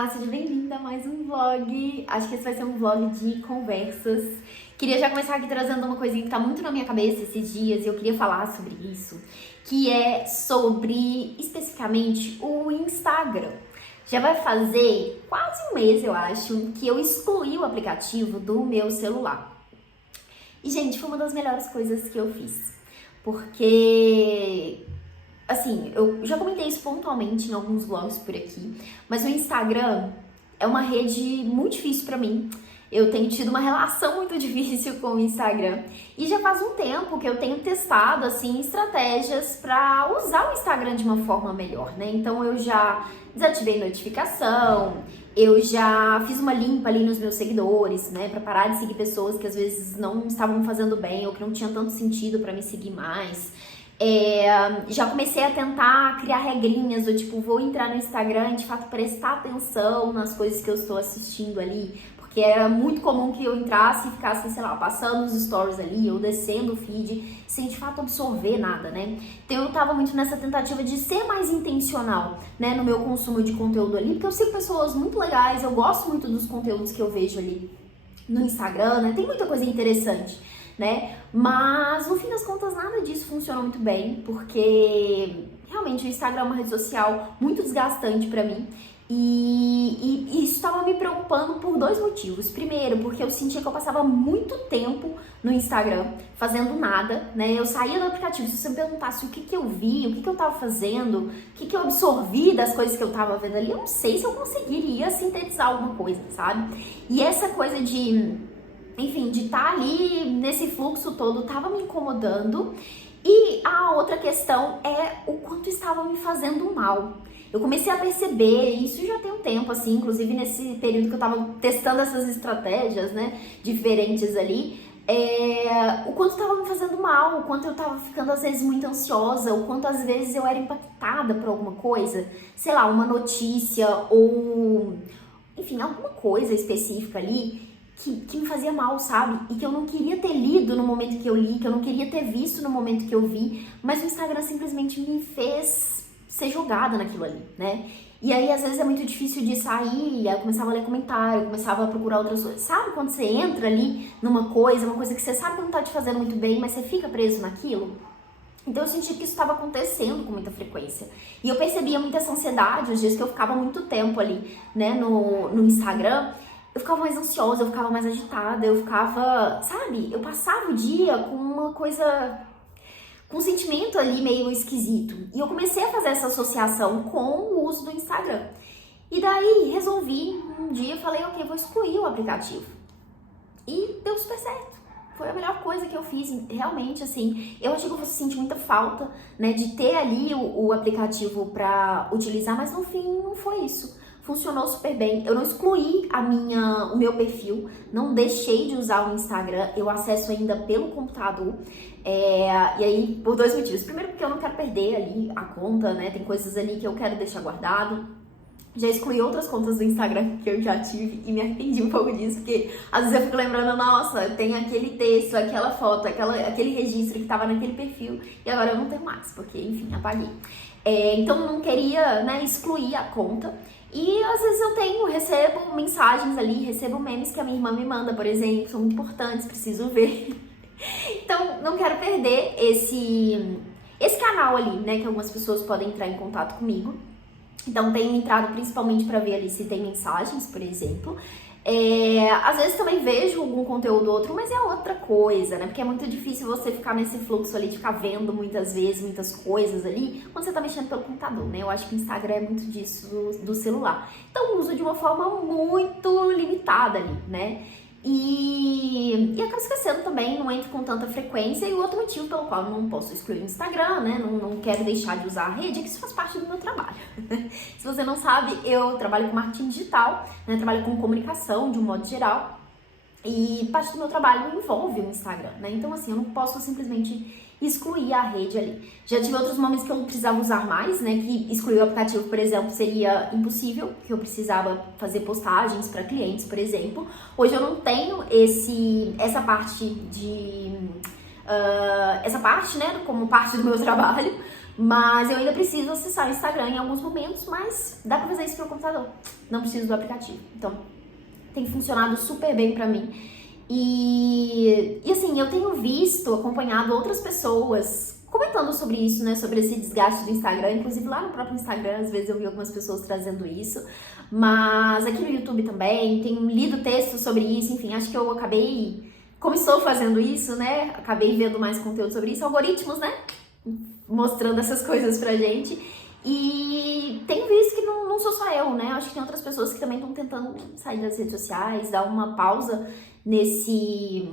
Olá, seja bem-vinda a mais um vlog. Acho que esse vai ser um vlog de conversas. Queria já começar aqui trazendo uma coisinha que tá muito na minha cabeça esses dias e eu queria falar sobre isso, que é sobre, especificamente, o Instagram. Já vai fazer quase um mês, eu acho, que eu excluí o aplicativo do meu celular. E, gente, foi uma das melhores coisas que eu fiz, porque... Assim, eu já comentei isso pontualmente em alguns vlogs por aqui, mas o Instagram é uma rede muito difícil pra mim. Eu tenho tido uma relação muito difícil com o Instagram e já faz um tempo que eu tenho testado, assim, estratégias pra usar o Instagram de uma forma melhor, né? Então eu já desativei notificação, eu já fiz uma limpa ali nos meus seguidores, né? Pra parar de seguir pessoas que às vezes não estavam fazendo bem ou que não tinha tanto sentido pra me seguir mais. Já comecei a tentar criar regrinhas do tipo, vou entrar no Instagram e de fato prestar atenção nas coisas que eu estou assistindo ali, porque era muito comum que eu entrasse e ficasse, sei lá, passando os stories ali ou descendo o feed sem de fato absorver nada, né? Então eu tava muito nessa tentativa de ser mais intencional, né, no meu consumo de conteúdo ali, porque eu sigo pessoas muito legais, eu gosto muito dos conteúdos que eu vejo ali no Instagram, né? Tem muita coisa interessante, né? Mas no fim das contas nada disso funcionou muito bem, porque realmente o Instagram é uma rede social muito desgastante pra mim e isso estava me preocupando por dois motivos. Primeiro, porque eu sentia que eu passava muito tempo no Instagram fazendo nada, né? Eu saía do aplicativo, se você me perguntasse o que eu vi, o que eu tava fazendo, o que eu absorvi das coisas que eu tava vendo ali, eu não sei se eu conseguiria sintetizar alguma coisa, sabe? E essa coisa de... enfim, de estar ali nesse fluxo todo tava me incomodando. E a outra questão é o quanto estava me fazendo mal. Eu comecei a perceber, isso já tem um tempo, assim, inclusive nesse período que eu tava testando essas estratégias, né, diferentes ali, o quanto estava me fazendo mal, o quanto eu tava ficando às vezes muito ansiosa, o quanto às vezes eu era impactada por alguma coisa, sei lá, uma notícia ou, enfim, alguma coisa específica ali, que me fazia mal, sabe? E que eu não queria ter lido no momento que eu li, que eu não queria ter visto no momento que eu vi, mas o Instagram simplesmente me fez ser jogada naquilo ali, né? E aí, às vezes, é muito difícil de sair, aí eu começava a ler comentário, eu começava a procurar outras coisas. Sabe quando você entra ali numa coisa, uma coisa que você sabe que não tá te fazendo muito bem, mas você fica preso naquilo? Então eu senti que isso estava acontecendo com muita frequência. E eu percebia muita essa ansiedade, os dias que eu ficava muito tempo ali, né, no Instagram, eu ficava mais ansiosa, eu ficava mais agitada, eu ficava, sabe, eu passava o dia com uma coisa, com um sentimento ali meio esquisito. E eu comecei a fazer essa associação com o uso do Instagram. E daí resolvi, um dia, falei, ok, vou excluir o aplicativo. E deu super certo. Foi a melhor coisa que eu fiz, realmente, assim, eu achei que eu fosse sentir muita falta, né, de ter ali o aplicativo pra utilizar, mas no fim não foi isso. Funcionou super bem. Eu não excluí o meu perfil, não deixei de usar o Instagram, eu acesso ainda pelo computador. E aí, por dois motivos. Primeiro, porque eu não quero perder ali a conta, né? Tem coisas ali que eu quero deixar guardado. Já excluí outras contas do Instagram que eu já tive e me arrependi um pouco disso, porque às vezes eu fico lembrando, nossa, tem aquele texto, aquela foto, aquele registro que tava naquele perfil e agora eu não tenho mais, porque, enfim, apaguei. Então não queria, né, excluir a conta. E às vezes recebo mensagens ali, recebo memes que a minha irmã me manda, por exemplo, são muito importantes, preciso ver. Então não quero perder esse canal ali, né, que algumas pessoas podem entrar em contato comigo. Então tenho entrado principalmente para ver ali se tem mensagens, por exemplo. Às vezes também vejo algum conteúdo ou outro, mas é outra coisa, né? Porque é muito difícil você ficar nesse fluxo ali, de ficar vendo muitas vezes, muitas coisas ali, quando você tá mexendo pelo computador, né? Eu acho que o Instagram é muito disso do celular. Então uso de uma forma muito limitada ali, né? E acabo esquecendo também, não entro com tanta frequência. E o outro motivo pelo qual eu não posso excluir o Instagram, né? Não quero deixar de usar a rede, é que isso faz parte do meu trabalho. Se você não sabe, eu trabalho com marketing digital, né? Trabalho com comunicação de um modo geral. E parte do meu trabalho envolve o Instagram, né? Então, assim, eu não posso simplesmente excluir a rede ali. Já tive outros momentos que eu precisava usar mais, né? Que excluir o aplicativo, por exemplo, seria impossível, que eu precisava fazer postagens para clientes, por exemplo. Hoje eu não tenho essa parte né? Como parte do meu trabalho, mas eu ainda preciso acessar o Instagram em alguns momentos, mas dá pra fazer isso pelo computador. não preciso do aplicativo. Então, tem funcionado super bem pra mim. E assim, eu tenho visto, acompanhado outras pessoas comentando sobre isso, né? Sobre esse desgaste do Instagram. Inclusive lá no próprio Instagram, às vezes eu vi algumas pessoas trazendo isso. Mas aqui no YouTube também, tenho lido textos sobre isso. Enfim, acho que eu acabei, como estou fazendo isso, né? Acabei vendo mais conteúdo sobre isso. Algoritmos, né? Mostrando essas coisas pra gente. E tenho visto que não sou só eu, né? Acho que tem outras pessoas que também estão tentando sair das redes sociais, dar uma pausa nesse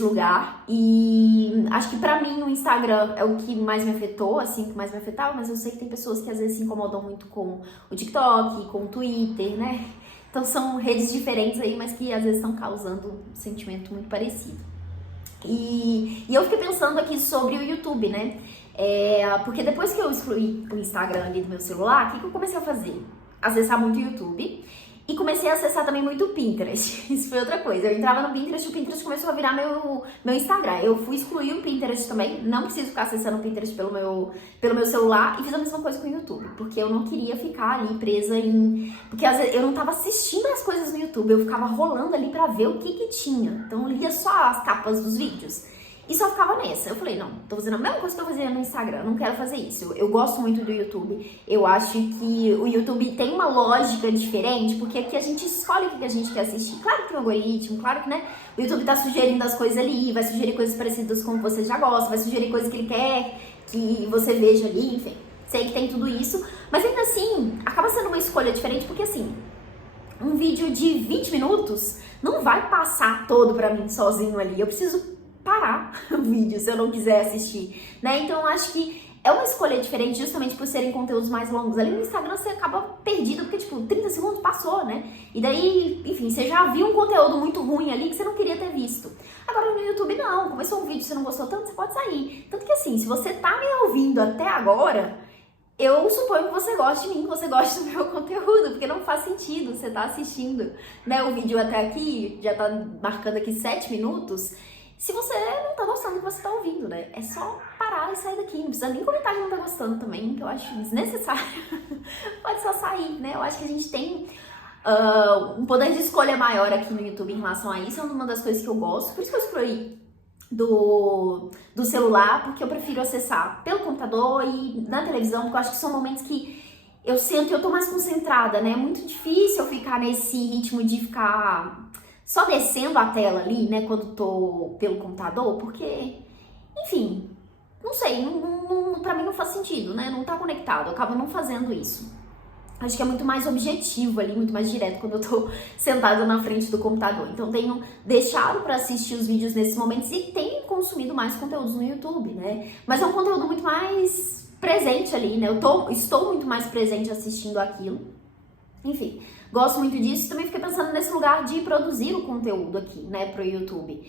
lugar. E acho que pra mim o Instagram é o que mais me afetou, assim, que mais me afetava, mas eu sei que tem pessoas que às vezes se incomodam muito com o TikTok, com o Twitter, né? Então são redes diferentes aí, mas que às vezes estão causando um sentimento muito parecido. E eu fiquei pensando aqui sobre o YouTube, né? Porque depois que eu excluí o Instagram ali do meu celular, o que eu comecei a fazer? Acessar muito o YouTube e comecei a acessar também muito o Pinterest. Isso foi outra coisa. Eu entrava no Pinterest e o Pinterest começou a virar meu Instagram. Eu fui excluir o Pinterest também, não preciso ficar acessando o Pinterest pelo meu celular, e fiz a mesma coisa com o YouTube, porque eu não queria ficar ali presa em... Porque às vezes eu não tava assistindo as coisas no YouTube, eu ficava rolando ali pra ver o que tinha. Então eu lia só as capas dos vídeos. E só ficava nessa. Eu falei, não, tô fazendo a mesma coisa que eu tô fazendo no Instagram, não quero fazer isso. Eu gosto muito do YouTube. Eu acho que o YouTube tem uma lógica diferente, porque aqui a gente escolhe o que a gente quer assistir. Claro que tem um algoritmo, claro que, né, o YouTube tá sugerindo as coisas ali, vai sugerir coisas parecidas com o que você já gosta, vai sugerir coisas que ele quer que você veja ali, enfim. Sei que tem tudo isso, mas ainda assim, acaba sendo uma escolha diferente, porque assim, um vídeo de 20 minutos não vai passar todo pra mim sozinho ali. Eu preciso parar o vídeo se eu não quiser assistir, né? Então eu acho que é uma escolha diferente justamente por serem conteúdos mais longos. Ali no Instagram você acaba perdido, porque tipo, 30 segundos passou, né? E daí, enfim, você já viu um conteúdo muito ruim ali que você não queria ter visto. Agora no YouTube não, começou um vídeo, você não gostou tanto, você pode sair. Tanto que assim, se você tá me ouvindo até agora, eu suponho que você goste de mim, que você goste do meu conteúdo, porque não faz sentido você tá assistindo, né, o vídeo até aqui, já tá marcando aqui 7 minutos, se você não tá gostando do que você tá ouvindo, né? É só parar e sair daqui. Não precisa nem comentar que não tá gostando também, que eu acho desnecessário. Pode só sair, né? Eu acho que a gente tem um poder de escolha maior aqui no YouTube em relação a isso. É uma das coisas que eu gosto. Por isso que eu excluí do celular, porque eu prefiro acessar pelo computador e na televisão, porque eu acho que são momentos que eu sinto que eu tô mais concentrada, né? É muito difícil eu ficar nesse ritmo de ficar só descendo a tela ali, né, quando tô pelo computador, porque, enfim, não sei, pra mim não faz sentido, né, não tá conectado, eu acabo não fazendo isso. Acho que é muito mais objetivo ali, muito mais direto quando eu tô sentada na frente do computador. Então tenho deixado pra assistir os vídeos nesses momentos e tenho consumido mais conteúdos no YouTube, né, mas é um conteúdo muito mais presente ali, né, estou muito mais presente assistindo aquilo. Enfim, gosto muito disso. Também fiquei pensando nesse lugar de produzir o conteúdo aqui, né, pro YouTube.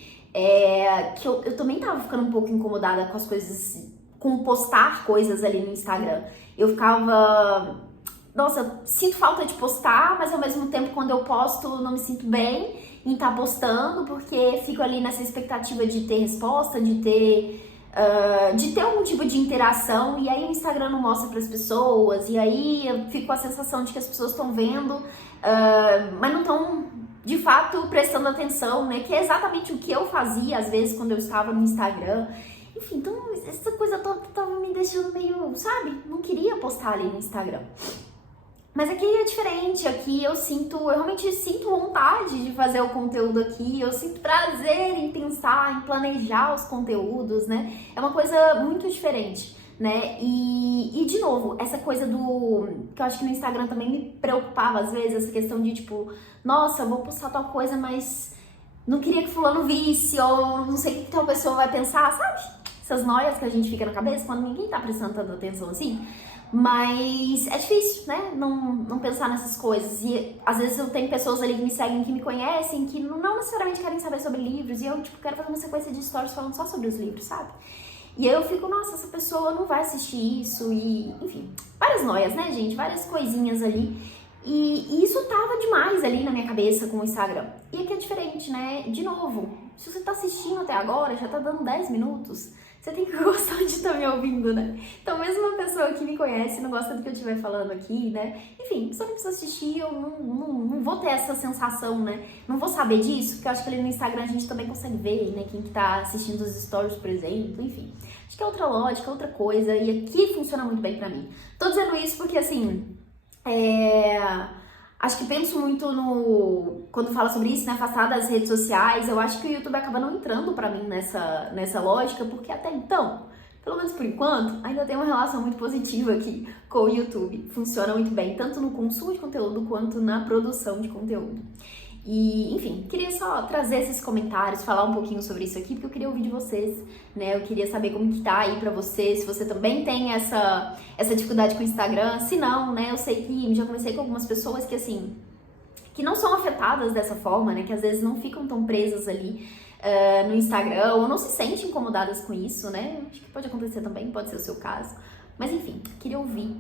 Que eu também tava ficando um pouco incomodada com as coisas, com postar coisas ali no Instagram. Eu ficava... Nossa, sinto falta de postar, mas ao mesmo tempo quando eu posto não me sinto bem em estar postando, porque fico ali nessa expectativa de ter resposta, de ter algum tipo de interação, e aí o Instagram não mostra para as pessoas, e aí eu fico com a sensação de que as pessoas estão vendo, mas não estão de fato prestando atenção, né? Que é exatamente o que eu fazia às vezes quando eu estava no Instagram. Enfim, então essa coisa toda tava me deixando meio, sabe? Não queria postar ali no Instagram. Mas aqui é diferente, aqui eu realmente sinto vontade de fazer o conteúdo aqui, eu sinto prazer em pensar, em planejar os conteúdos, né? É uma coisa muito diferente, né? E de novo, essa coisa que eu acho que no Instagram também me preocupava às vezes, essa questão de tipo, nossa, eu vou postar tal coisa, mas não queria que fulano visse, ou não sei o que tal pessoa vai pensar, sabe? Essas noias que a gente fica na cabeça quando ninguém tá prestando tanta atenção assim. Mas é difícil, né, não pensar nessas coisas. E às vezes eu tenho pessoas ali que me seguem, que me conhecem, que não necessariamente querem saber sobre livros. E eu, tipo, quero fazer uma sequência de stories falando só sobre os livros, sabe? E aí eu fico, nossa, essa pessoa não vai assistir isso. E, enfim, várias noias, né, gente? Várias coisinhas ali. E isso tava demais ali na minha cabeça com o Instagram. E aqui é diferente, né? De novo, se você tá assistindo até agora, já tá dando 10 minutos. você tem que gostar de estar me ouvindo, né? Então, mesmo uma pessoa que me conhece não gosta do que eu estiver falando aqui, né? Enfim, a pessoa não precisa assistir, eu não vou ter essa sensação, né? Não vou saber disso, porque eu acho que ali no Instagram a gente também consegue ver, né? Quem que tá assistindo os stories, por exemplo, enfim. Acho que é outra lógica, outra coisa, e aqui funciona muito bem pra mim. Tô dizendo isso porque, assim, acho que penso muito quando fala sobre isso, né, afastar das redes sociais, eu acho que o YouTube acaba não entrando pra mim nessa lógica, porque até então, pelo menos por enquanto, ainda tem uma relação muito positiva aqui com o YouTube. Funciona muito bem, tanto no consumo de conteúdo quanto na produção de conteúdo. E, enfim, queria só trazer esses comentários, falar um pouquinho sobre isso aqui, porque eu queria ouvir de vocês, né? Eu queria saber como que tá aí pra você, se você também tem essa dificuldade com o Instagram. Se não, né? Eu sei que já conversei com algumas pessoas que, assim, que não são afetadas dessa forma, né? Que às vezes não ficam tão presas ali no Instagram ou não se sentem incomodadas com isso, né? Acho que pode acontecer também, pode ser o seu caso. Mas, enfim, queria ouvir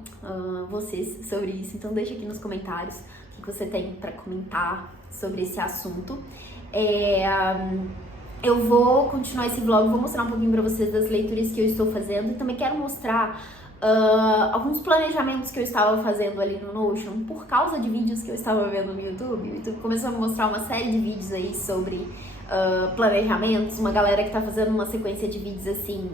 vocês sobre isso. Então deixa aqui nos comentários o que você tem pra comentar sobre esse assunto. Eu vou continuar esse vlog, vou mostrar um pouquinho pra vocês das leituras que eu estou fazendo e também quero mostrar alguns planejamentos que eu estava fazendo ali no Notion por causa de vídeos que eu estava vendo no YouTube. O YouTube começou a me mostrar uma série de vídeos aí sobre planejamentos, uma galera que tá fazendo uma sequência de vídeos assim,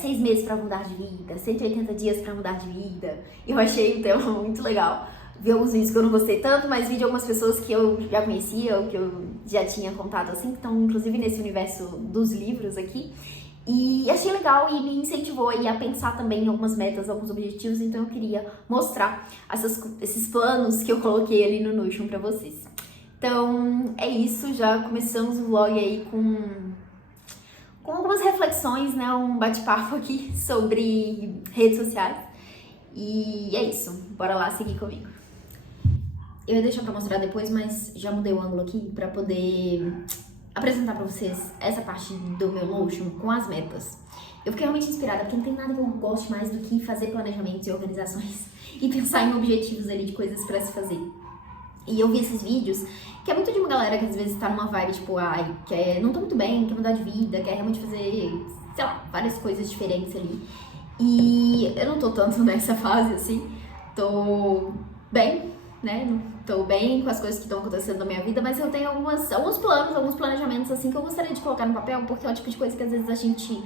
6 meses pra mudar de vida, 180 dias pra mudar de vida. Eu achei o tema muito legal. Vi alguns vídeos que eu não gostei tanto, mas vi de algumas pessoas que eu já conhecia, ou que eu já tinha contato assim, que estão inclusive nesse universo dos livros aqui. E achei legal e me incentivou aí a pensar também em algumas metas, alguns objetivos, então eu queria mostrar esses planos que eu coloquei ali no Notion pra vocês. Então é isso, já começamos o vlog aí com algumas reflexões, né, um bate-papo aqui sobre redes sociais. E é isso, bora lá seguir comigo. Eu ia deixar pra mostrar depois, mas já mudei o ângulo aqui pra poder apresentar pra vocês essa parte do meu Notion com as metas. Eu fiquei realmente inspirada, porque não tem nada que eu goste mais do que fazer planejamentos e organizações e pensar em objetivos ali de coisas pra se fazer. E eu vi esses vídeos, que é muito de uma galera que às vezes tá numa vibe tipo, não tô muito bem, quer mudar de vida, quer realmente fazer, sei lá, várias coisas diferentes ali. E eu não tô tanto nessa fase, assim, tô bem, né, tô bem com as coisas que estão acontecendo na minha vida, mas eu tenho alguns planos, alguns planejamentos, assim, que eu gostaria de colocar no papel, porque é o tipo de coisa que às vezes a gente,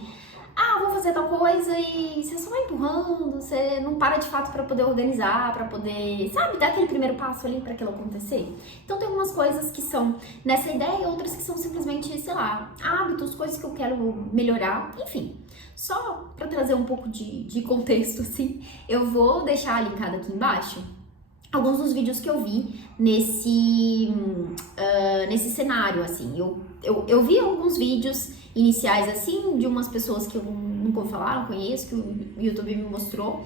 vou fazer tal coisa e você só vai empurrando, você não para de fato pra poder organizar, pra poder, sabe, dar aquele primeiro passo ali pra aquilo acontecer. Então tem algumas coisas que são nessa ideia e outras que são simplesmente, sei lá, hábitos, coisas que eu quero melhorar, enfim. Só pra trazer um pouco de contexto, assim, eu vou deixar linkado aqui embaixo alguns dos vídeos que eu vi nesse cenário, assim. Eu vi alguns vídeos iniciais, assim, de umas pessoas que eu nunca ouvi falar, não conheço, que o YouTube me mostrou.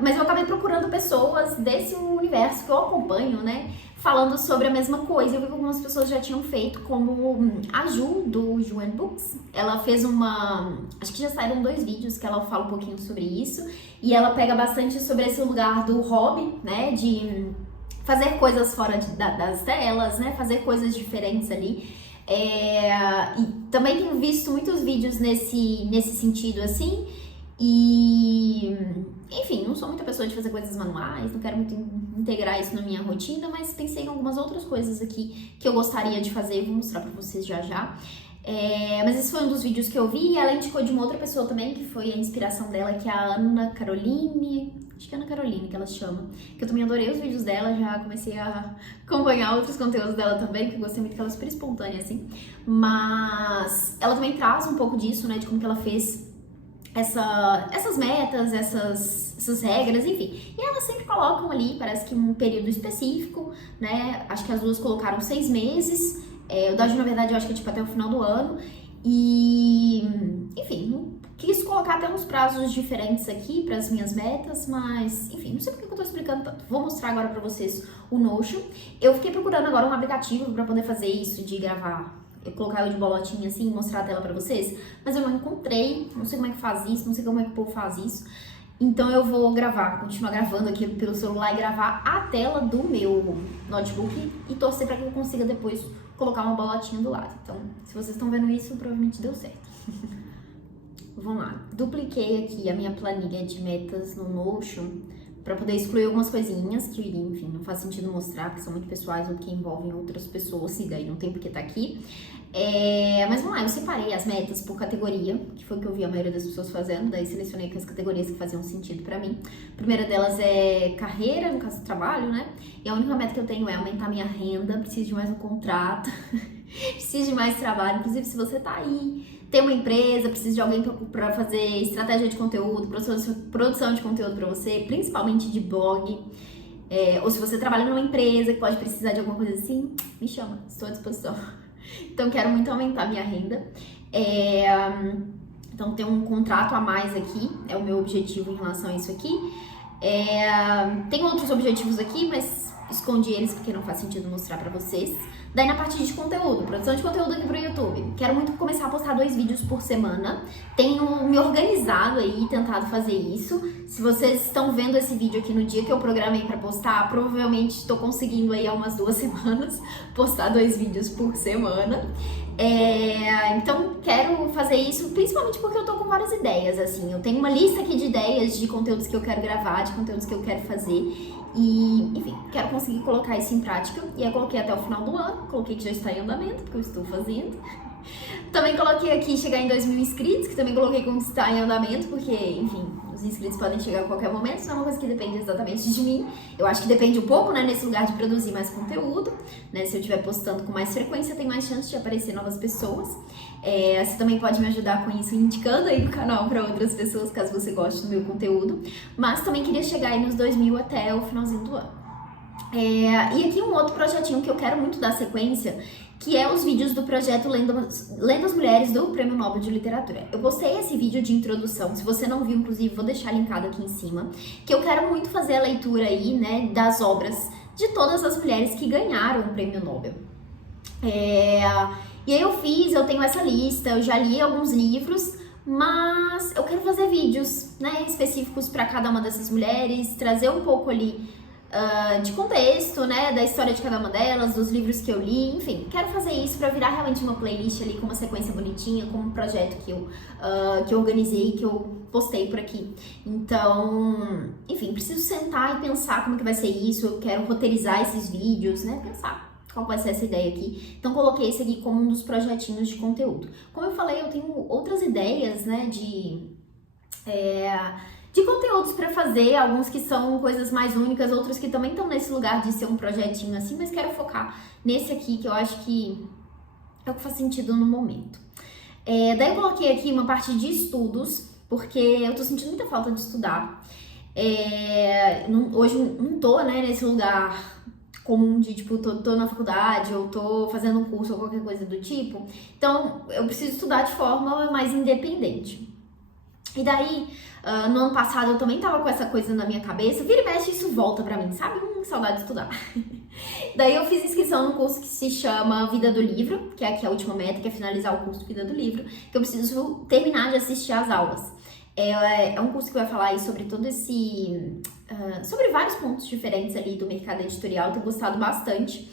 Mas eu acabei procurando pessoas desse universo que eu acompanho, né, falando sobre a mesma coisa. Eu vi que algumas pessoas já tinham feito, como a Ju, do Ju and Books. Ela fez acho que já saíram 2 vídeos que ela fala um pouquinho sobre isso. E ela pega bastante sobre esse lugar do hobby, né, de fazer coisas fora das telas, né, fazer coisas diferentes ali. E também tenho visto muitos vídeos nesse sentido, assim. E, enfim, não sou muita pessoa de fazer coisas manuais, não quero muito integrar isso na minha rotina, mas pensei em algumas outras coisas aqui que eu gostaria de fazer, vou mostrar pra vocês já já. Mas esse foi um dos vídeos que eu vi, e ela indicou de uma outra pessoa também, que foi a inspiração dela, que é a Ana Caroline, acho que é Ana Caroline que ela chama, que eu também adorei os vídeos dela, já comecei a acompanhar outros conteúdos dela também, que eu gostei muito, que ela é super espontânea, assim. Mas ela também traz um pouco disso, né, de como que ela fez essas metas, essas regras, enfim. E elas sempre colocam ali, parece que um período específico, né? Acho que as duas colocaram 6 meses. O da Ju, na verdade, eu acho que é tipo até o final do ano. E, enfim, quis colocar até uns prazos diferentes aqui para as minhas metas, mas, enfim, não sei porque que eu tô explicando tanto. Vou mostrar agora para vocês o Notion. Eu fiquei procurando agora um aplicativo para poder fazer isso, de gravar, colocar eu de bolotinha assim e mostrar a tela pra vocês, mas eu não encontrei, não sei como é que faz isso, não sei como é que o povo faz isso. Então eu vou continuar gravando aqui pelo celular e gravar a tela do meu notebook e torcer pra que eu consiga depois colocar uma bolotinha do lado. Então, se vocês estão vendo isso, provavelmente deu certo. vamos lá. Dupliquei aqui a minha planilha de metas no Notion para poder excluir algumas coisinhas que, enfim, não faz sentido mostrar, porque são muito pessoais ou que envolvem outras pessoas, e daí não tem por que estar aqui. Mas vamos lá, eu separei as metas por categoria, que foi o que eu vi a maioria das pessoas fazendo, daí selecionei as categorias que faziam sentido pra mim. A primeira delas é carreira, no caso do trabalho, né? E a única meta que eu tenho é aumentar minha renda, preciso de mais um contrato, preciso de mais trabalho. Inclusive, se você tá aí, tem uma empresa, precisa de alguém pra fazer estratégia de conteúdo, produção de conteúdo pra você, principalmente de blog, ou se você trabalha numa empresa que pode precisar de alguma coisa assim, me chama, estou à disposição. Então, quero muito aumentar minha renda. Então, ter um contrato a mais aqui é o meu objetivo em relação a isso aqui. Tem outros objetivos aqui, mas escondi eles porque não faz sentido mostrar pra vocês. Daí, na parte de conteúdo, produção de conteúdo aqui pro YouTube. Quero muito começar a postar 2 vídeos por semana. Tenho me organizado aí, tentado fazer isso. Se vocês estão vendo esse vídeo aqui no dia que eu programei pra postar, provavelmente estou conseguindo aí há umas 2 semanas postar 2 vídeos por semana. Então, quero fazer isso principalmente porque eu tô com várias ideias, assim. Eu tenho uma lista aqui de ideias de conteúdos que eu quero gravar, de conteúdos que eu quero fazer. E, enfim, quero conseguir colocar isso em prática. E eu coloquei até o final do ano, coloquei que já está em andamento, porque eu estou fazendo. Também coloquei aqui chegar em 2.000 inscritos, que também coloquei como está em andamento, porque, enfim, os inscritos podem chegar a qualquer momento, isso é uma coisa que depende exatamente de mim. Eu acho que depende um pouco, né, nesse lugar de produzir mais conteúdo, né, se eu estiver postando com mais frequência, tem mais chance de aparecer novas pessoas. Você também pode me ajudar com isso, indicando aí no canal para outras pessoas, caso você goste do meu conteúdo. Mas também queria chegar aí nos 2.000 até o finalzinho do ano. E aqui um outro projetinho que eu quero muito dar sequência, que é os vídeos do projeto Lendas Mulheres do Prêmio Nobel de Literatura. Eu postei esse vídeo de introdução, se você não viu, inclusive, vou deixar linkado aqui em cima, que eu quero muito fazer a leitura aí, né, das obras de todas as mulheres que ganharam o Prêmio Nobel. E aí eu tenho essa lista, eu já li alguns livros, mas eu quero fazer vídeos, né, específicos para cada uma dessas mulheres, trazer um pouco ali de contexto, né, da história de cada uma delas, dos livros que eu li, enfim, quero fazer isso pra virar realmente uma playlist ali com uma sequência bonitinha, com um projeto que eu organizei, que eu postei por aqui. Então, enfim, preciso sentar e pensar como que vai ser isso, eu quero roteirizar esses vídeos, né, pensar qual vai ser essa ideia aqui. Então, coloquei esse aqui como um dos projetinhos de conteúdo. Como eu falei, eu tenho outras ideias, né, de conteúdos pra fazer, alguns que são coisas mais únicas, outros que também estão nesse lugar de ser um projetinho assim, mas quero focar nesse aqui, que eu acho que é o que faz sentido no momento. Daí eu coloquei aqui uma parte de estudos, porque eu tô sentindo muita falta de estudar. Hoje não tô, né, nesse lugar comum de, tipo, tô na faculdade, ou tô fazendo um curso, ou qualquer coisa do tipo. Então, eu preciso estudar de forma mais independente. E daí, no ano passado eu também tava com essa coisa na minha cabeça, vira e mexe isso volta pra mim, sabe? Saudade de estudar. Daí eu fiz inscrição num curso que se chama Vida do Livro, que é aqui a última meta, que é finalizar o curso Vida do Livro, que eu preciso terminar de assistir às aulas. É um curso que vai falar aí sobre todo esse... sobre vários pontos diferentes ali do mercado editorial, eu tenho gostado bastante.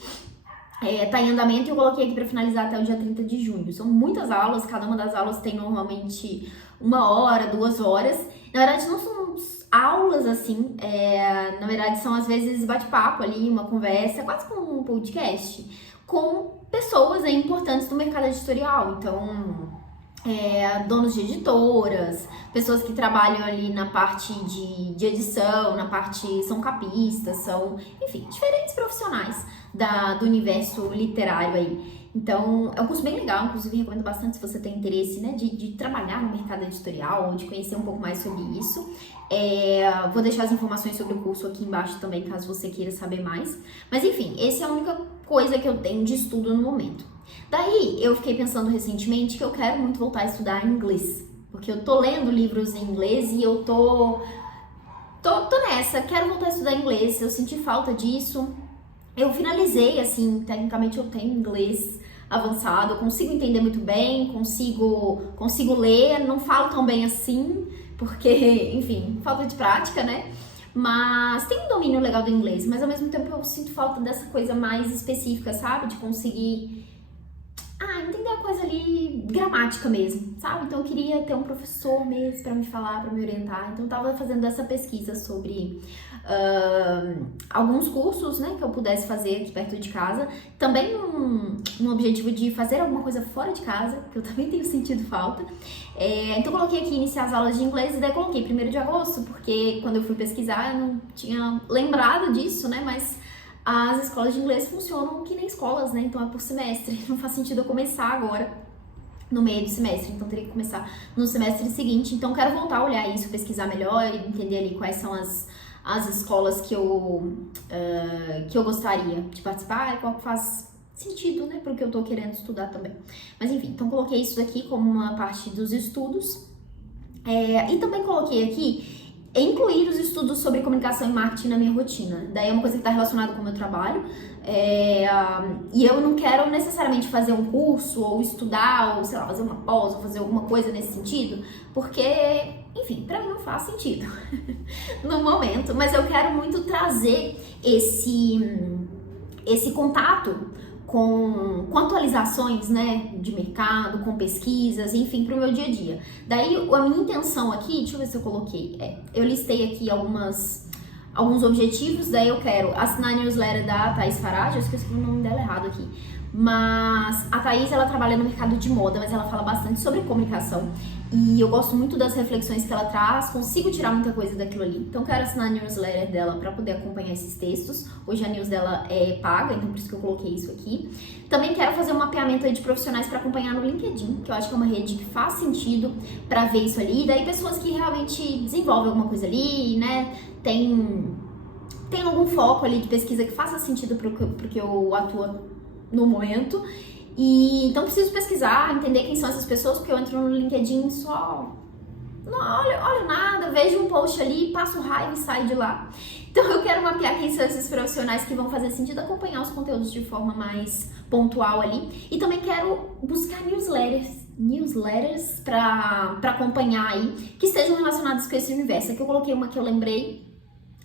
Tá em andamento e eu coloquei aqui pra finalizar até o dia 30 de junho. São muitas aulas, cada uma das aulas tem normalmente 1 hora, 2 horas. Na verdade, não são aulas assim, na verdade são às vezes bate-papo ali, uma conversa, quase como um podcast, com pessoas aí importantes do mercado editorial. Então, donos de editoras, pessoas que trabalham ali na parte de edição, são capistas, são, enfim, diferentes profissionais do universo literário aí. Então, é um curso bem legal, inclusive recomendo bastante se você tem interesse, né, de trabalhar no mercado editorial, ou de conhecer um pouco mais sobre isso. Vou deixar as informações sobre o curso aqui embaixo também, caso você queira saber mais. Mas enfim, essa é a única coisa que eu tenho de estudo no momento. Daí, eu fiquei pensando recentemente que eu quero muito voltar a estudar inglês, porque eu tô lendo livros em inglês e eu tô nessa, quero voltar a estudar inglês, eu senti falta disso. Eu finalizei, assim, tecnicamente eu tenho inglês avançado, eu consigo entender muito bem, consigo ler, não falo tão bem assim, porque, enfim, falta de prática, né? Mas tem um domínio legal do inglês, mas ao mesmo tempo eu sinto falta dessa coisa mais específica, sabe? De conseguir entender a coisa ali, gramática mesmo, sabe? Então eu queria ter um professor mesmo pra me falar, pra me orientar. Então eu tava fazendo essa pesquisa sobre alguns cursos, né, que eu pudesse fazer aqui perto de casa. Também um objetivo de fazer alguma coisa fora de casa, que eu também tenho sentido falta. Então eu coloquei aqui iniciar as aulas de inglês e daí coloquei 1º de agosto, porque quando eu fui pesquisar eu não tinha lembrado disso, né, mas as escolas de inglês funcionam que nem escolas, né? Então é por semestre. Não faz sentido eu começar agora no meio do semestre. Então teria que começar no semestre seguinte. Então quero voltar a olhar isso, pesquisar melhor e entender ali quais são as escolas que eu gostaria de participar e qual que faz sentido, né? Porque eu tô querendo estudar também. Mas enfim, então coloquei isso aqui como uma parte dos estudos. E também coloquei aqui incluir os estudos sobre comunicação e marketing na minha rotina. Daí é uma coisa que está relacionada com o meu trabalho. E eu não quero necessariamente fazer um curso ou estudar, ou sei lá, fazer uma pós ou fazer alguma coisa nesse sentido, porque, enfim, pra mim não faz sentido no momento. Mas eu quero muito trazer esse contato com atualizações, né, de mercado, com pesquisas, enfim, pro meu dia a dia. Daí, a minha intenção aqui, deixa eu ver se eu coloquei, eu listei aqui alguns objetivos, daí eu quero assinar a newsletter da Thaís Farage, eu esqueci o nome dela errado aqui, mas a Thaís, ela trabalha no mercado de moda, mas ela fala bastante sobre comunicação, e eu gosto muito das reflexões que ela traz, consigo tirar muita coisa daquilo ali. Então quero assinar a newsletter dela para poder acompanhar esses textos. Hoje a news dela é paga, então por isso que eu coloquei isso aqui. Também quero fazer um mapeamento aí de profissionais para acompanhar no LinkedIn, que eu acho que é uma rede que faz sentido para ver isso ali. E daí pessoas que realmente desenvolvem alguma coisa ali, né? Tem algum foco ali de pesquisa que faça sentido porque eu atuo no momento. E então preciso pesquisar, entender quem são essas pessoas, porque eu entro no LinkedIn só não olho nada, vejo um post ali, passo raiva e saio de lá. Então eu quero mapear quem são esses profissionais que vão fazer sentido, acompanhar os conteúdos de forma mais pontual ali. E também quero buscar newsletters para acompanhar aí, que estejam relacionadas com esse universo. Aqui eu coloquei uma que eu lembrei,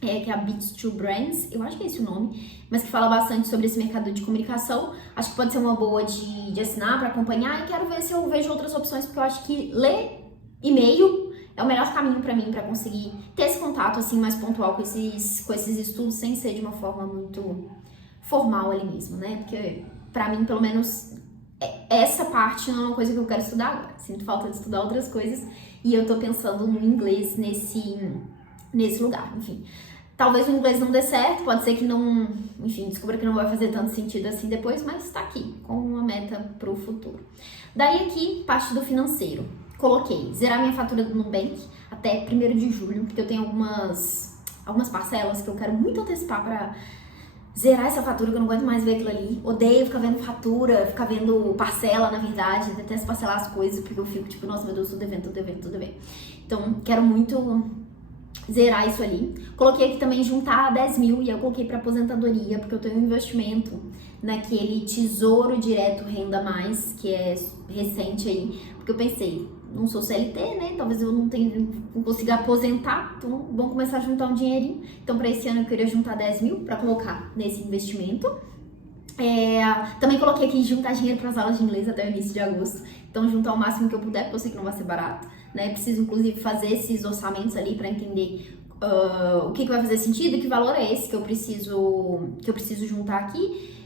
que é a Beats to Brands, eu acho que é esse o nome, mas que fala bastante sobre esse mercado de comunicação. Acho que pode ser uma boa de assinar para acompanhar, e quero ver se eu vejo outras opções, porque eu acho que ler e-mail é o melhor caminho para mim, para conseguir ter esse contato assim mais pontual com esses estudos, sem ser de uma forma muito formal ali mesmo, né? Porque para mim, pelo menos, essa parte não é uma coisa que eu quero estudar agora. Sinto falta de estudar outras coisas e eu tô pensando no inglês nesse lugar, enfim. Talvez o inglês não dê certo, pode ser que não, enfim, descubra que não vai fazer tanto sentido assim depois, mas tá aqui, com uma meta pro futuro. Daí aqui, parte do financeiro. Coloquei zerar minha fatura do Nubank até 1º de julho, porque eu tenho algumas parcelas que eu quero muito antecipar pra zerar essa fatura, que eu não aguento mais ver aquilo ali. Odeio ficar vendo fatura, ficar vendo parcela, na verdade, detesto parcelar as coisas, porque eu fico tipo, nossa, meu Deus, tô devendo. Então, quero muito zerar isso ali. Coloquei aqui também juntar 10 mil, e eu coloquei para aposentadoria, porque eu tenho um investimento naquele Tesouro Direto Renda Mais, que é recente aí, porque eu pensei, não sou CLT, né, talvez eu não consiga aposentar, então vamos começar a juntar um dinheirinho. Então para esse ano eu queria juntar 10 mil para colocar nesse investimento. Também coloquei aqui juntar dinheiro para as aulas de inglês até o início de agosto, então juntar o máximo que eu puder, porque eu sei que não vai ser barato, né? Preciso inclusive fazer esses orçamentos ali para entender o que vai fazer sentido e que valor é esse que eu preciso juntar aqui,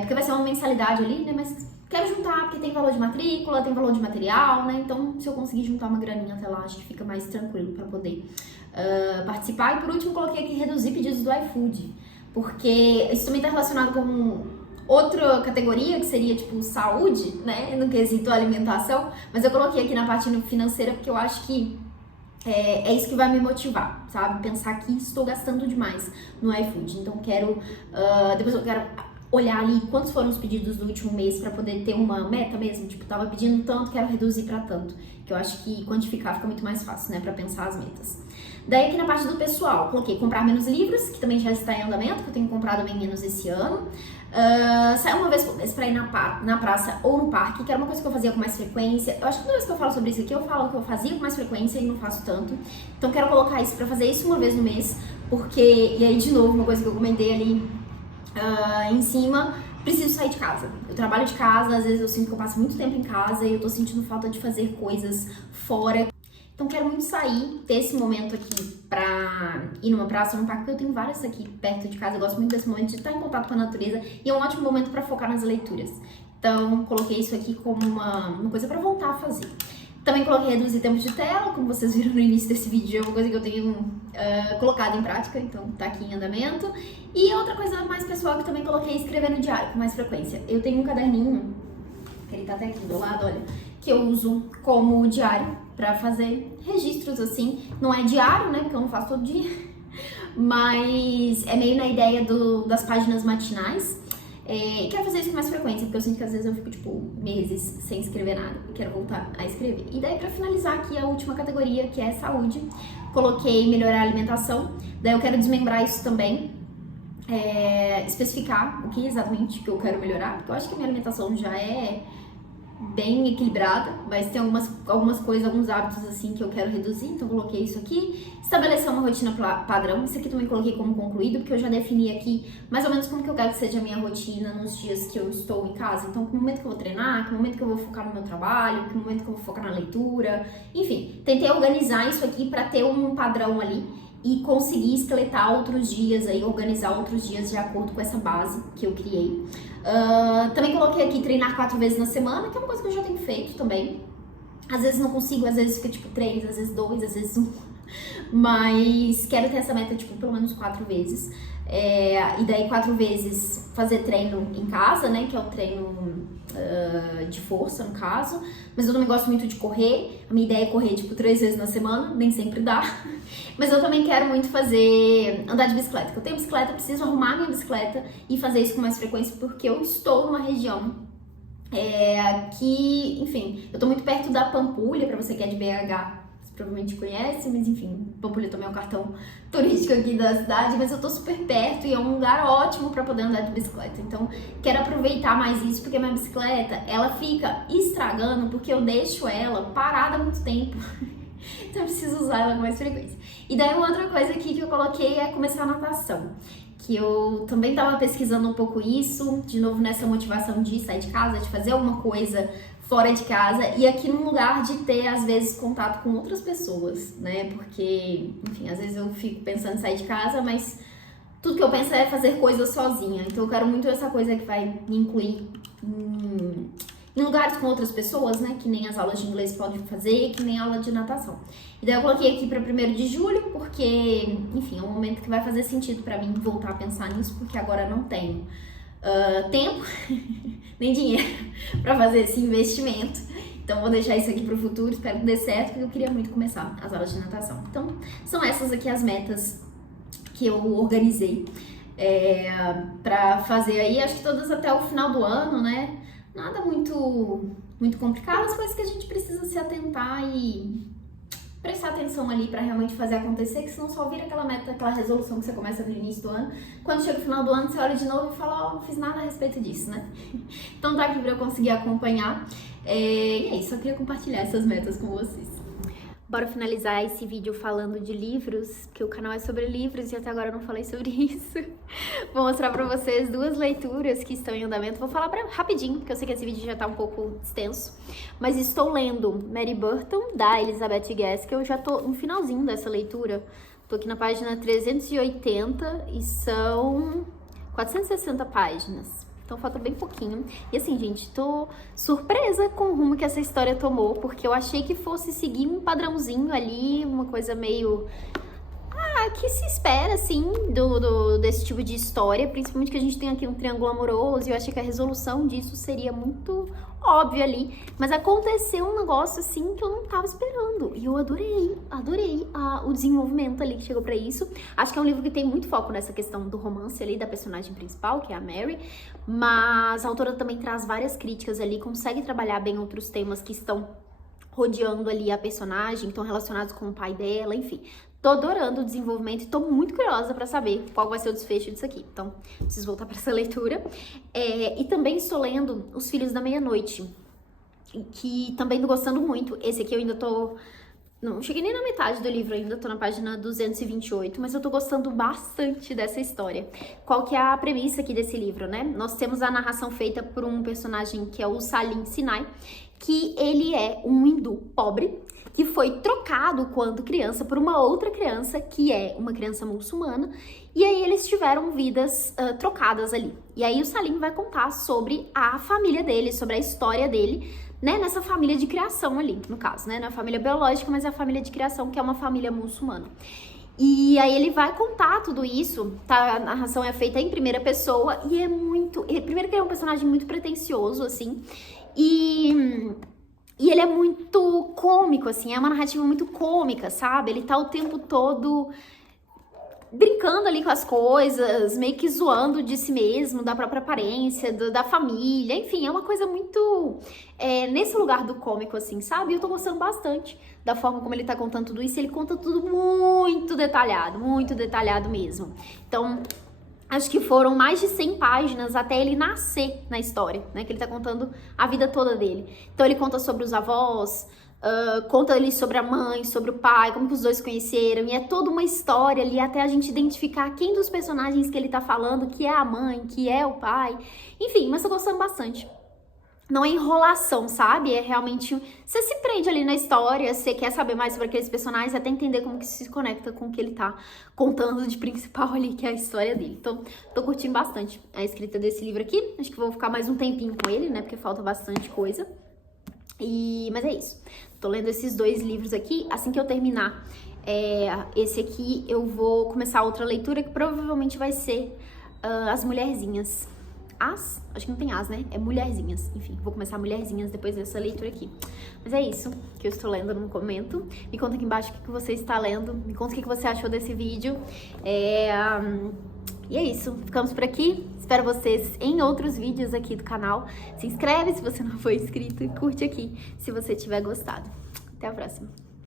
porque vai ser uma mensalidade ali, né? Mas quero juntar porque tem valor de matrícula, tem valor de material, né? Então se eu conseguir juntar uma graninha até lá, acho que fica mais tranquilo para poder participar. E por último coloquei aqui reduzir pedidos do iFood, porque isso também está relacionado com outra categoria, que seria tipo saúde, né, no quesito alimentação, mas eu coloquei aqui na parte financeira porque eu acho que é isso que vai me motivar, sabe? Pensar que estou gastando demais no iFood. Então depois eu quero olhar ali quantos foram os pedidos do último mês para poder ter uma meta mesmo, tipo, tava pedindo tanto, quero reduzir para tanto, que eu acho que quantificar fica muito mais fácil, né, para pensar as metas. Daí aqui na parte do pessoal, coloquei comprar menos livros, que também já está em andamento, que eu tenho comprado bem menos esse ano. Sair uma vez por mês pra ir na praça ou no parque, que era uma coisa que eu fazia com mais frequência. Eu acho que toda vez que eu falo sobre isso aqui, eu falo que eu fazia com mais frequência e não faço tanto. Então quero colocar isso pra fazer isso uma vez no mês, porque, e aí de novo, uma coisa que eu comentei ali Em cima, preciso sair de casa. Eu trabalho de casa, às vezes eu sinto que eu passo muito tempo em casa e eu tô sentindo falta de fazer coisas fora. Então quero muito sair, ter esse momento aqui pra ir numa praça ou num parque, porque eu tenho várias aqui perto de casa, eu gosto muito desse momento de estar em contato com a natureza e é um ótimo momento pra focar nas leituras. Então coloquei isso aqui como uma coisa pra voltar a fazer. Também coloquei reduzir tempo de tela, como vocês viram no início desse vídeo, é uma coisa que eu tenho colocado em prática, então tá aqui em andamento. E outra coisa mais pessoal que também coloquei é escrever no diário com mais frequência. Eu tenho um caderninho, que ele tá até aqui do lado, olha, que eu uso como diário pra fazer registros assim. Não é diário, né, porque eu não faço todo dia, mas é meio na ideia das páginas matinais. Quero fazer isso com mais frequência, porque eu sinto que às vezes eu fico, tipo, meses sem escrever nada e quero voltar a escrever. E daí, pra finalizar aqui, a última categoria, que é saúde, coloquei melhorar a alimentação. Daí eu quero desmembrar isso também, especificar o que exatamente que eu quero melhorar, porque eu acho que a minha alimentação já é bem equilibrada, mas tem algumas coisas, alguns hábitos assim que eu quero reduzir, então coloquei isso aqui. Estabelecer uma rotina padrão, isso aqui também coloquei como concluído, porque eu já defini aqui mais ou menos como que eu quero que seja a minha rotina nos dias que eu estou em casa. Então, que momento que eu vou treinar, que momento que eu vou focar no meu trabalho, que momento que eu vou focar na leitura, enfim, tentei organizar isso aqui para ter um padrão ali e conseguir esqueletar outros dias aí, organizar outros dias de acordo com essa base que eu criei. Também coloquei aqui treinar 4 vezes na semana, que é uma coisa que eu já tenho feito também. Às vezes não consigo, às vezes fica tipo 3, às vezes 2, às vezes 1. Mas quero ter essa meta, tipo, pelo menos 4 vezes. E daí 4 vezes fazer treino em casa, né? Que é o treino de força, no caso. Mas eu também gosto muito de correr. A minha ideia é correr, tipo, 3 vezes na semana. Nem sempre dá. Mas eu também quero muito andar de bicicleta. Porque eu tenho bicicleta, eu preciso arrumar minha bicicleta e fazer isso com mais frequência. Porque eu estou numa região que, enfim, eu tô muito perto da Pampulha, pra você que é de BH. Provavelmente conhece, mas enfim, Pampulha também é um cartão turístico aqui da cidade, mas eu tô super perto e é um lugar ótimo pra poder andar de bicicleta. Então, quero aproveitar mais isso, porque minha bicicleta, ela fica estragando porque eu deixo ela parada há muito tempo. Então, eu preciso usar ela com mais frequência. E daí, uma outra coisa aqui que eu coloquei é começar a natação. Que eu também tava pesquisando um pouco isso, de novo nessa motivação de sair de casa, de fazer alguma coisa fora de casa e aqui num lugar de ter, às vezes, contato com outras pessoas, né? Porque, enfim, às vezes eu fico pensando em sair de casa, mas tudo que eu penso é fazer coisas sozinha. Então eu quero muito essa coisa que vai me incluir em lugares com outras pessoas, né? Que nem as aulas de inglês podem fazer, que nem a aula de natação. E daí eu coloquei aqui para 1º de julho, porque, enfim, é um momento que vai fazer sentido para mim voltar a pensar nisso, porque agora não tenho tempo nem dinheiro para fazer esse investimento. Então vou deixar isso aqui pro futuro, espero que dê certo, porque eu queria muito começar as aulas de natação. Então são essas aqui as metas que eu organizei para fazer aí, acho que todas até o final do ano, né? Nada muito complicado, as coisas que a gente precisa se atentar e prestar atenção ali pra realmente fazer acontecer, que senão só vira aquela meta, aquela resolução que você começa no início do ano. Quando chega o final do ano, você olha de novo e fala, não fiz nada a respeito disso, né? Então tá aqui pra eu conseguir acompanhar. E é isso, só queria compartilhar essas metas com vocês. Bora finalizar esse vídeo falando de livros, porque o canal é sobre livros e até agora eu não falei sobre isso. Vou mostrar pra vocês 2 leituras que estão em andamento. Vou falar rapidinho, porque eu sei que esse vídeo já tá um pouco extenso. Mas estou lendo Mary Burton, da Elizabeth Gaskell. Eu já tô no finalzinho dessa leitura. Tô aqui na página 380 e são 460 páginas. Então falta bem pouquinho. E assim, gente, tô surpresa com o rumo que essa história tomou, porque eu achei que fosse seguir um padrãozinho ali, uma coisa meio... que se espera, assim, desse tipo de história, principalmente que a gente tem aqui um triângulo amoroso, e eu achei que a resolução disso seria muito óbvia ali, mas aconteceu um negócio, assim, que eu não tava esperando, e eu adorei o desenvolvimento ali que chegou pra isso. Acho que é um livro que tem muito foco nessa questão do romance ali, da personagem principal, que é a Mary, mas a autora também traz várias críticas ali, consegue trabalhar bem outros temas que estão rodeando ali a personagem, estão relacionados com o pai dela, enfim. Tô adorando o desenvolvimento e tô muito curiosa pra saber qual vai ser o desfecho disso aqui. Então, preciso voltar pra essa leitura. E também estou lendo Os Filhos da Meia-Noite, que também tô gostando muito. Esse aqui eu ainda tô Não cheguei nem na metade do livro ainda, tô na página 228, mas eu tô gostando bastante dessa história. Qual que é a premissa aqui desse livro, né? Nós temos a narração feita por um personagem que é o Salim Sinai, que ele é um hindu pobre, que foi trocado quando criança por uma outra criança, que é uma criança muçulmana, e aí eles tiveram vidas trocadas ali. E aí o Salim vai contar sobre a família dele, sobre a história dele, né, nessa família de criação ali, no caso, né, não é a família biológica, mas é a família de criação, que é uma família muçulmana. E aí ele vai contar tudo isso, tá? A narração é feita em primeira pessoa e é muito... Primeiro que ele é um personagem muito pretensioso, assim, e ele é muito cômico, assim, é uma narrativa muito cômica, sabe? Ele tá o tempo todo brincando ali com as coisas, meio que zoando de si mesmo, da própria aparência, da família, enfim, é uma coisa muito nesse lugar do cômico, assim, sabe? Eu tô gostando bastante da forma como ele tá contando tudo isso, ele conta tudo muito detalhado mesmo. Então, acho que foram mais de 100 páginas até ele nascer na história, né? Que ele tá contando a vida toda dele. Então ele conta sobre os avós, conta ali sobre a mãe, sobre o pai, como que os dois se conheceram, e é toda uma história ali até a gente identificar quem dos personagens que ele tá falando, que é a mãe, que é o pai. Enfim, mas tô gostando bastante. Não é enrolação, sabe? É realmente... Você se prende ali na história, você quer saber mais sobre aqueles personagens, até entender como que se conecta com o que ele tá contando de principal ali, que é a história dele. Então, tô curtindo bastante a escrita desse livro aqui. Acho que vou ficar mais um tempinho com ele, né? Porque falta bastante coisa. Mas é isso. Tô lendo esses 2 livros aqui. Assim que eu terminar esse aqui, eu vou começar outra leitura que provavelmente vai ser As Mulherzinhas. Acho que não tem as, né? É Mulherzinhas. Enfim, vou começar Mulherzinhas depois dessa leitura aqui. Mas é isso que eu estou lendo, não comento. Me conta aqui embaixo o que você está lendo. Me conta o que você achou desse vídeo. E é isso. Ficamos por aqui. Espero vocês em outros vídeos aqui do canal. Se inscreve se você não for inscrito e curte aqui se você tiver gostado. Até a próxima.